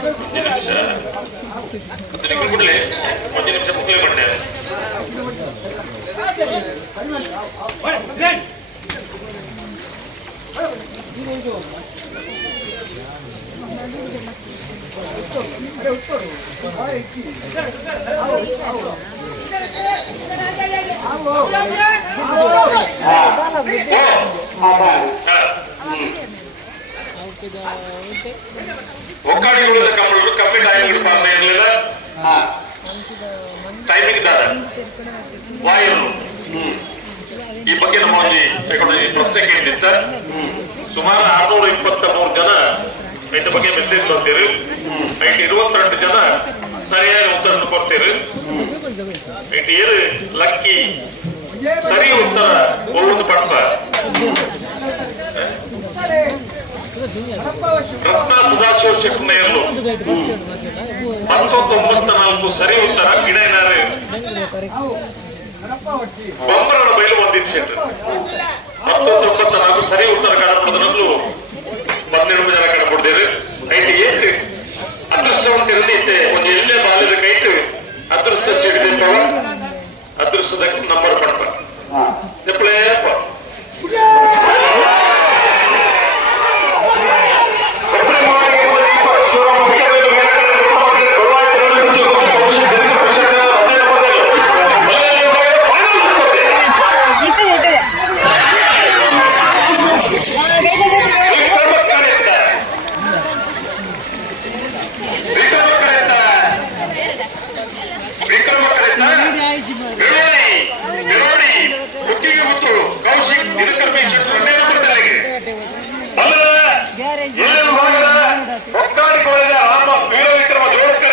ಹತ್ತು ನಿಮಿಷ ಹತ್ತು ನಿಮಿಷ ಬಿಡಲಿ ಒಂದು ನಿಮಿಷ ಉಪಯೋಗಪಟ್ಟೆ ಹಾ ಕಮ್ಮಗಳು ಕಪ್ಪೆ ಟೈಮಿಂಗ್ ಪಾಪ ಇರಲಿಲ್ಲ. ಟೈಮಿಂಗ್ ಇದ್ದಾರೆ ವಾಯು ಈ ಬಗ್ಗೆ ನಮ್ಮ ಒಂದು ಪ್ರಶ್ನೆ ಕೇಳಿದ್ದ ಸುಮಾರು ಆರ್ನೂರ ಇಪ್ಪತ್ತ ಮೂರು ಜನ ಇದ್ರ ಬಗ್ಗೆ ಮೆಸೇಜ್ ಬರ್ತೀರಿ. ಐಟ್ ಇರುವತ್ತೆಂಟು ಜನ ಸರಿಯಾಗಿ ಉತ್ತರ ಕೊಡ್ತೀರಿ. ಐಟ್ ಏನು ಲಕ್ಕಿ ಸರಿ ಉತ್ತರ ಒಂದು ಪಟ್ಟ ರತ್ನ ಸದಾಶಿವ ಶಿವನಯರು ಹತ್ತೊಂಬತ್ತು ಒಂಬತ್ತು ನಾಲ್ಕು ಸರಿ ಉತ್ತರ ಗಿಡ ಬೊಮ್ಮರಳ ಬಯಲು ಒಂದಿನ ಕ್ಷೇತ್ರ ಹತ್ತೊಂಬತ್ತು ಒಂಬತ್ತು ನಾಲ್ಕು ಸರಿ ಉತ್ತರ ಕಾಣப்படுದನಲ್ಲೂ ಹನ್ನೆರಡು ಜನ ಕಾಣப்படுದೇವೆ ಐತೆ ಏನ್ರಿ? ಅದೃಷ್ಟವಂತ ಇರಲಿತ್ತೆ ಒಂದು ಎಲ್ಲೇ ಬಾಲ್ಯದ ಕೈತು. ಅದೃಷ್ಟ ಸಿಗದಿರ್ತಾವ ಅದೃಷ್ಟದ ನಂಬರ್ ಮಾಡ್ಬಾರ್ದು ಒಗ್ಗೂಡಿಕೊಳ್ಳದೆ ರಾಮ ವೀರ ವಿಕ್ರಮ ದೇವಸ್ಥಾನ